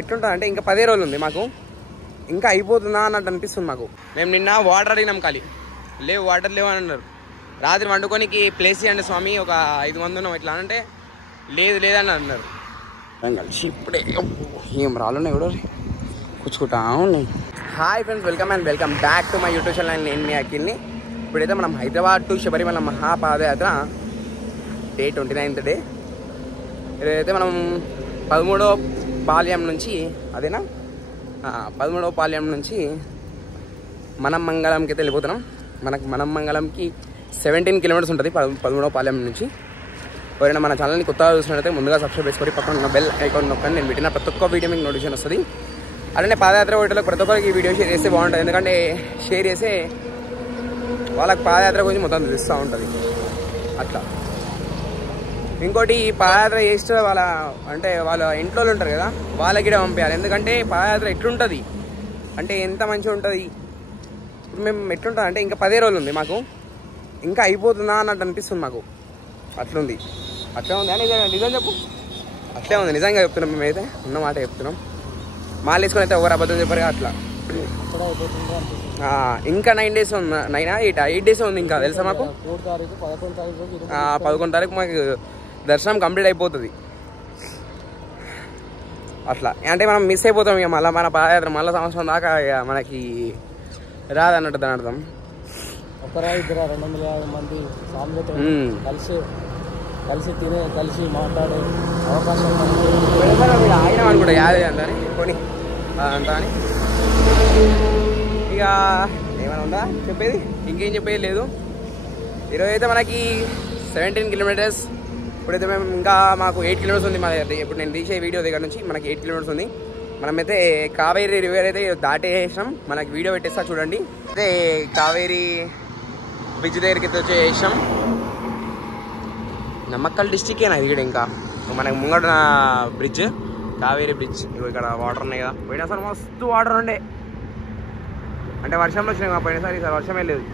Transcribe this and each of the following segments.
ఎట్లుంటుంది అంటే ఇంకా 10 రోజులు ఉంది మాకు, ఇంకా అయిపోతుందా అన్నట్టు అనిపిస్తుంది మాకు. మేము నిన్న వాటర్ అడిగినాం, ఖాళీ లేవు, వాటర్ లేవు అని అన్నారు. రాత్రి వండుకోనికి ప్లేస్ ఇవ్వండి స్వామి, ఒక 5 మంది ఉన్నాం ఇట్లా అంటే లేదు లేదని అన్నారు. కలిసి ఇప్పుడే ఏం రాళ్ళున్నాయి కూడా కూర్చుకుంటా ఉన్నాయి. Hi friends, welcome back to my YouTube channel. నేను మీ అఖిల్ని. ఇప్పుడైతే మనం హైదరాబాద్ టు శబరిమల మహాపాదయాత్ర డే 29th డే. ఇదైతే మనం 13వ పాల్యం నుంచి, అదేనా 13వ పాల్యం నుంచి మనం మంగళంకి అయితే వెళ్ళిపోతున్నాం. మనకు మనం మంగళంకి 17 కిలోమీటర్స్ ఉంటుంది 13వ పాల్యం నుంచి. ఎవరైనా మన ఛానల్ని కొత్తగా చూసినట్లయితే ముందుగా సబ్స్క్రైబ్ చేసుకొని పక్కన ఉన్న బెల్ ఐకాన్ నొక్కండి. నేను పెట్టిన ప్రతి ఒక్క వీడియో మీకు నోటిఫికేషన్ వస్తుంది. అలానే పాదయాత్ర వీడియోలో ప్రతి ఒక్కరికి ఈ వీడియో షేర్ చేస్తే బాగుంటుంది, ఎందుకంటే షేర్ చేస్తే వాళ్ళకి పాదయాత్ర గురించి మొత్తం తెలుస్తూ ఉంటుంది. అట్లా ఇంకోటి, ఈ పాదయాత్ర చేస్తే వాళ్ళ ఇంట్లో ఉంటారు కదా, వాళ్ళకి కూడా పంపించాలి. ఎందుకంటే పాదయాత్ర ఎట్లుంటుంది అంటే ఎంత మంచిగా ఉంటుంది. ఇప్పుడు మేము ఎట్లుంటుంది అంటే ఇంకా 10 రోజులు ఉంది మాకు, ఇంకా అయిపోతుందా అన్నట్టు అనిపిస్తుంది మాకు. అట్లుంది, అట్లే ఉంది అని నిజం చెప్పు, అట్లే ఉంది. నిజంగా చెప్తున్నాం, మేమైతే ఉన్న మాట చెప్తున్నాం. మాలు వేసుకొని అయితే ఎవరు అబద్ధం చెప్పారు. అట్లా ఇంకా 9 days ఉంది, 8 days ఉంది ఇంకా, తెలుసా మాకు. 11వ తారీఖు మాకు దర్శనం కంప్లీట్ అయిపోతుంది. అట్లా అంటే మనం మిస్ అయిపోతాం ఇక, మళ్ళీ మన పాదయాత్ర మళ్ళీ సంవత్సరం దాకా ఇక మనకి రాదన్నట్టు దాని అర్థం. 250 మంది ఫ్యామిలీతో కలిసి మాట్లాడే అవకాశం ఆయన అనుకుంటా యాదే అందని కొని అంతా అని. ఇక ఏమైనా ఉందా చెప్పేది? ఇంకేం చెప్పేది లేదు. ఈరోజు అయితే మనకి 17 కిలోమీటర్స్. ఇప్పుడైతే మేము ఇంకా మాకు 8 కిలోమీటర్స్ ఉంది. మా ఇప్పుడు నేను తీసే వీడియో దగ్గర నుంచి మనకి 8 కిలోమీటర్స్ ఉంది. మనమైతే కావేరీ రివర్ అయితే దాటేసాం. మనకి వీడియో పెట్టేస్తా చూడండి. అయితే కావేరీ బ్రిడ్జ్ దగ్గరికి అయితే వచ్చేసాం. నమ్మక్కల్ డిస్టిక్కేనా ఇది కూడా. ఇంకా మనకి ముంగట బ్రిడ్జ్, కావేరీ బ్రిడ్జ్. ఇక్కడ వాటర్ ఉన్నాయి కదా, పోయినసారి మస్తు వాటర్ ఉండే, అంటే వర్షంలో వచ్చినాయి పోయినసారి. ఈసారి వర్షమే లేదు.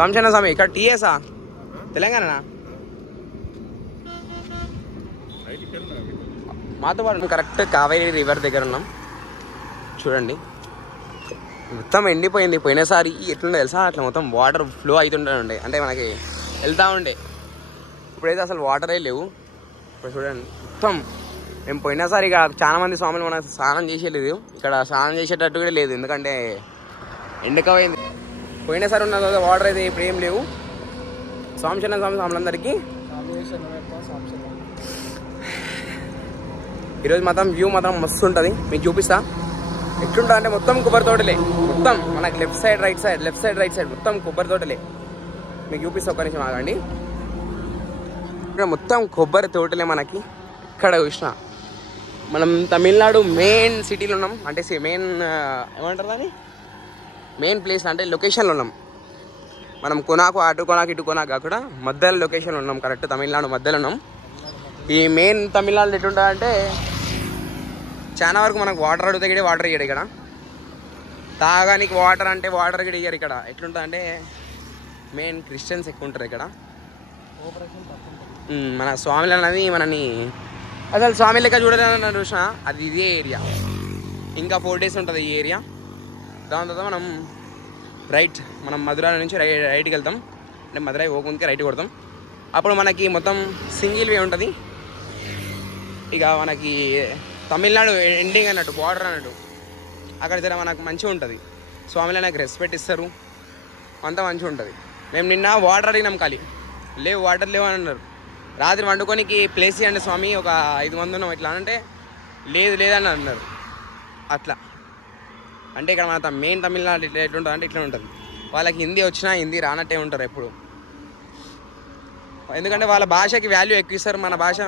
సంశన స్వామి ఇక్కడ టీఎసా తెలంగాణ మాతో పాటు కరెక్ట్ కావేరీ రివర్ దగ్గర ఉన్నాం. చూడండి మొత్తం ఎండిపోయింది. పోయినసారి ఎట్లుండే తెలుసా, అట్లా మొత్తం వాటర్ ఫ్లో అవుతుండే, అంటే మనకి వెళ్తూ ఉండే. ఇప్పుడైతే అసలు వాటరే లేవు. ఇప్పుడు చూడండి మొత్తం. మేము పోయినసారి ఇక చాలా మంది స్వాములు మనకు స్నానం చేసేయలేదు, ఇక్కడ స్నానం చేసేటట్టు కూడా లేదు, ఎందుకంటే ఎండకపోయింది. పోయినసారి ఉన్న వాటర్ అయితే ఇప్పుడు ఏం లేవు. స్వామిచరణ స్వాములందరికీ ఈరోజు మాత్రం వ్యూ మాత్రం మస్తు ఉంటుంది, మీకు చూపిస్తా. ఎట్లుంటుంది అంటే మొత్తం కొబ్బరి తోటలే, మొత్తం మనకి లెఫ్ట్ సైడ్ రైట్ సైడ్ మొత్తం కొబ్బరి తోటలే. మీకు చూపిస్తా, ఒక్క నిమిషం ఆగండి. ఇక్కడ మొత్తం కొబ్బరి తోటలే మనకి. ఇక్కడ చూసిన మనం తమిళనాడు మెయిన్ సిటీలో ఉన్నాం, అంటే మెయిన్ ఏమంటారు దాన్ని, మెయిన్ ప్లేస్ అంటే లొకేషన్లో ఉన్నాం. మనం కొనాకు అటు కొనాకు ఇటు కొనాకు కాకుండా మధ్యలో లొకేషన్లో ఉన్నాం, కరెక్ట్ తమిళనాడు మధ్యలో ఉన్నాం. ఈ మెయిన్ తమిళనాడులో ఎట్లుంటుంది అంటే చాలా వరకు మనకు వాటర్ అడిగితే కూడా వాటర్ ఇయ్యడు ఇక్కడ. తాగానికి వాటర్ అంటే వాటర్ కూడా ఇయ్యరు ఇక్కడ. ఎట్లుంటుంది అంటే మెయిన్ క్రిస్టియన్స్ ఎక్కువ ఉంటారు ఇక్కడ. మన స్వామిలు అనేది మనని అసలు స్వామి లెక్క చూడాలని చూసిన అది ఇదే ఏరియా. ఇంకా 4 days ఉంటుంది ఈ ఏరియా. దాని తర్వాత మనం మధుర నుంచి రైట్కి వెళ్తాం, అంటే మధురై ఓకుందికి రైట్ కొడతాం. అప్పుడు మనకి మొత్తం సింగిల్ వే ఉంటుంది. ఇక మనకి తమిళనాడు ఎండింగ్ అన్నట్టు, బార్డర్ అన్నట్టు. అక్కడ జర మనకు మంచిగా ఉంటుంది, స్వామిలో నాకు రెస్పెక్ట్ ఇస్తారు, అంతా మంచిగా ఉంటుంది. మేము నిన్న వాటర్ అడిగినాం, ఖాళీ లేవు, వాటర్ లేవు అని అన్నారు. రాత్రి వండుకోనికి ప్లేస్ ఇవ్వండి స్వామి, ఒక 5 మంది ఉన్నాం ఇట్లా అంటే లేదు లేదని అన్నారు. అట్లా అంటే ఇక్కడ మన మెయిన్ తమిళనాడు ఇట్లా ఎట్లుంటుంది అంటే ఇట్లా ఉంటుంది. వాళ్ళకి హిందీ వచ్చినా హిందీ రానట్టే ఉంటారు ఎప్పుడు, ఎందుకంటే వాళ్ళ భాషకి వాల్యూ ఎక్కువ ఇస్తారు. మన భాష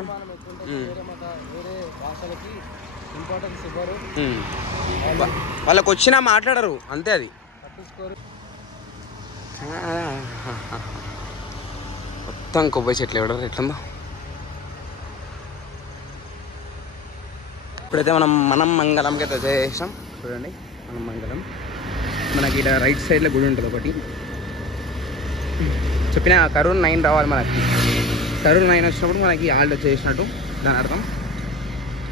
వాళ్ళకి వచ్చినా మాట్లాడరు, అంతే. అది మొత్తం కొబ్బరి చెట్లు ఎవడరు ఎట్లుందో. ఇప్పుడైతే మనం మంగళంకి అయితే చేసాం. చూడండి మనం మంగళం, మనకి ఇక్కడ రైట్ సైడ్లో గుడి ఉంటుంది ఒకటి. చెప్పిన కరూర్ 9 రావాలి మనకి. కరూర్ 9 వచ్చినప్పుడు మనకి ఆల్రెడీ చేసినట్టు దాని అర్థం.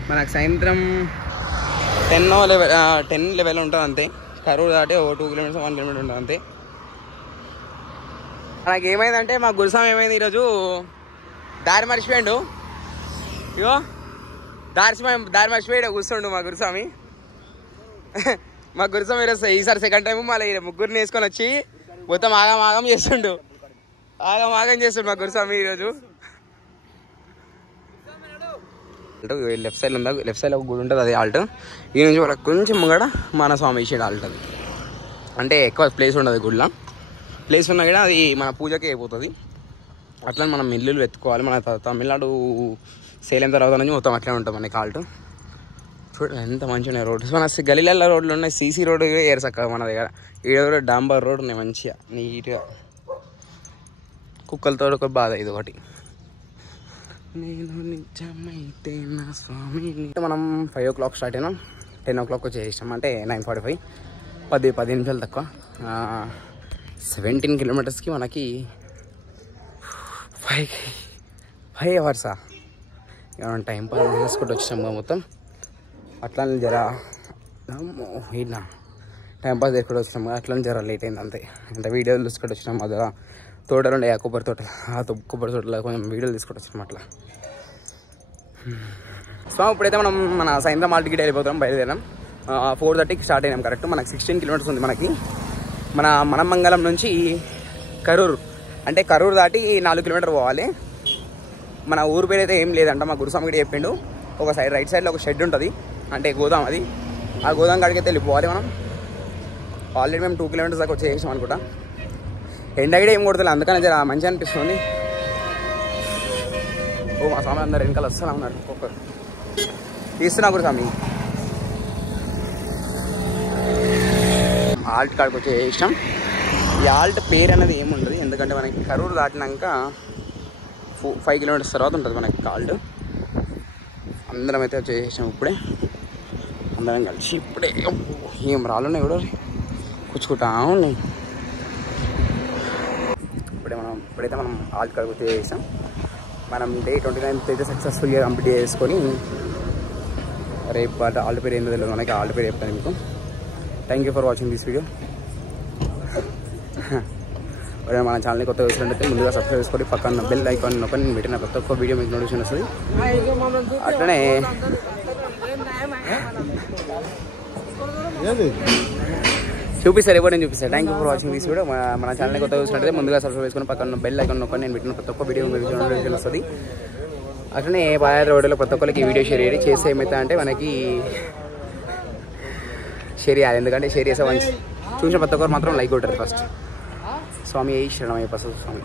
మనకు సాయంత్రం 10-11 ఉంటుంది అంతే. కరూరు దాటి ఓ 2 కిలోమీటర్స్ 1 కిలోమీటర్ ఉంటుంది అంతే. నాకు ఏమైందంటే మా గురుస్వామి ఏమైంది ఈరోజు దారి మర్చిపోయాడు. ఇగో దారి మర్చిపోయాడు కూర్చోండు మా గురుస్వామి. మా గురుస్వామి ఈసారి సెకండ్ టైం మళ్ళీ ముగ్గురిని వేసుకొని వచ్చి మొత్తం ఆగం చేస్తుండు. ఆగం చేస్తుండు మా గురుస్వామి ఈరోజు. లెఫ్ట్ సైడ్ ఉందా, లెఫ్ట్ సైడ్ ఒక గుడి ఉంటుంది, అది ఆల్ట్. ఈ నుంచి వాళ్ళకి కొంచెం ముంగడ మన స్వామి ఇచ్చేది ఆల్ట్. అది అంటే ఎక్కువ ప్లేస్ ఉండదు గుడిలో. ప్లేస్ ఉన్నా కూడా అది మన పూజకే అయిపోతుంది. అట్లా మనం ఇల్లులు వెతుక్కోవాలి. మన తమిళనాడు సేలం తర్వాత నుంచి మొత్తం అట్లే ఉంటుంది మనకి ఆల్ట్. చూడండి ఎంత మంచిగా ఉన్నాయి రోడ్స్. మన గలీలలో రోడ్లు ఉన్నాయి, సీసీ రోడ్డు ఏరు చక్కగా మన దగ్గర. ఈడ డాంబర్ రోడ్ ఉన్నాయి మంచిగా నీట్గా. కుక్కలతో ఒక బాధ ఇది ఒకటి. నేను నిజమైతే నా స్వామి. మనం 5 o'clock స్టార్ట్ అయినాం, 10 o'clock వచ్చేసాం. అంటే 9:45, 10 నిమిషాలు తక్కువ. 17 కిలోమీటర్స్కి మనకి 5 hours. మనం టైం పాస్ చేసుకుంటూ వచ్చినాం మొత్తం. అట్లా జర ఇలా టైం పాస్ చేసుకుంటూ వచ్చినాం. అట్లా జర లేట్ అయింది అంతే. అంటే వీడియోలు తీసుకుంటూ వచ్చినాం. అది తోటలు ఉండే కొబ్బరి తోట, కొబ్బరి తోటలో కొంచెం వీడియోలు తీసుకుంటూ వచ్చినాం అట్లా. సో ఇప్పుడైతే మనం మన సాయంత్రం మాల్ టికెట్ వెళ్ళిపోతాం, బయలుదేరాం. 4:30కి స్టార్ట్ అయినాం కరెక్ట్. మనకి 16 కిలోమీటర్స్ ఉంది మనకి. మన మనమంగళం నుంచి కరూరు, అంటే కరూరు దాటి 4 కిలోమీటర్ పోవాలి. మన ఊరు పేరు అయితే ఏం లేదంట, మా గురుస్వామి కూడా చెప్పిండు. ఒక సైడ్ రైట్ సైడ్లో ఒక షెడ్ ఉంటుంది, అంటే గోదాం. అది ఆ గోదాం కాడికి అయితే వెళ్ళిపోవాలి మనం. ఆల్రెడీ మేము 2 కిలోమీటర్స్ దాకా వచ్చేసాం అనుకుంటా. ఎండ కూడా ఏం కొడుతుంది, అందుకని జర మంచిగా అనిపిస్తుంది. ఓ మా స్వామి అందరు వెనకాల వస్తూనే ఉన్నారు. ఒక్కొక్కరు తీస్తున్నా గురుస్వామి. ఆల్ట్ కాడికి వచ్చేసాం. ఈ ఆల్ట్ పేరు అనేది ఏముండదు, ఎందుకంటే మనకి కరూరు దాటినాక 5 కిలోమీటర్స్ తర్వాత ఉంటుంది మనకి ఆల్ట్. అందరం అయితే వచ్చేసాం ఇప్పుడే, అందరం కలిసి. ఇప్పుడే ఏం రాళ్ళున్నాయి కూడా కూర్చుకుంటా ఉన్నాయి. ఇప్పుడైతే మనం ఆల్ట్ కాడికి వచ్చేసాం. మనం డే 29 అయితే సక్సెస్ఫుల్గా కంప్లీట్ చేసుకొని రేపు ఆల్ట్ పేరు ఏందో తెలియదు మనకి. ఆల్ట్ పేరు చెప్తాను మీకు. Thank you for watching this video. మన ఛానల్ని కొత్తగా చూసినట్లయితే ముందుగా సబ్స్క్రైబ్ చేసుకొని పక్కన బెల్ ఐకాన్ నొక్కని నేను పెట్టిన ప్రతి ఒక్క వీడియో మీకు నోటిఫికేషన్ వస్తుంది. అట్లనే చూపిస్తారు, ఎవరు నేను చూపిస్తాను. Thank you for watching this video. మన ఛానల్ని కొత్తగా చూసినట్లయితే ముందుగా సబ్స్క్రైబ్ చేసుకొని పక్కన బెల్ ఐకాన్ నొక్కని నేను పెట్టిన ప్రతి ఒక్క వీడియో మీకు నోటిఫికేషన్ వస్తుంది. అట్లనే పాదయాత్ర వీడియోలో ప్రతి ఒక్కరికి ఈ వీడియో షేర్ చేస్తే ఏమవుతా అంటే మనకి షేర్ చేయాలి. ఎందుకంటే షేర్ చేసే చూసిన ప్రతి ఒక్కరు మాత్రం లైక్ కొట్టారు ఫస్ట్. స్వామి శరణమయ్యప్ప స్వామి.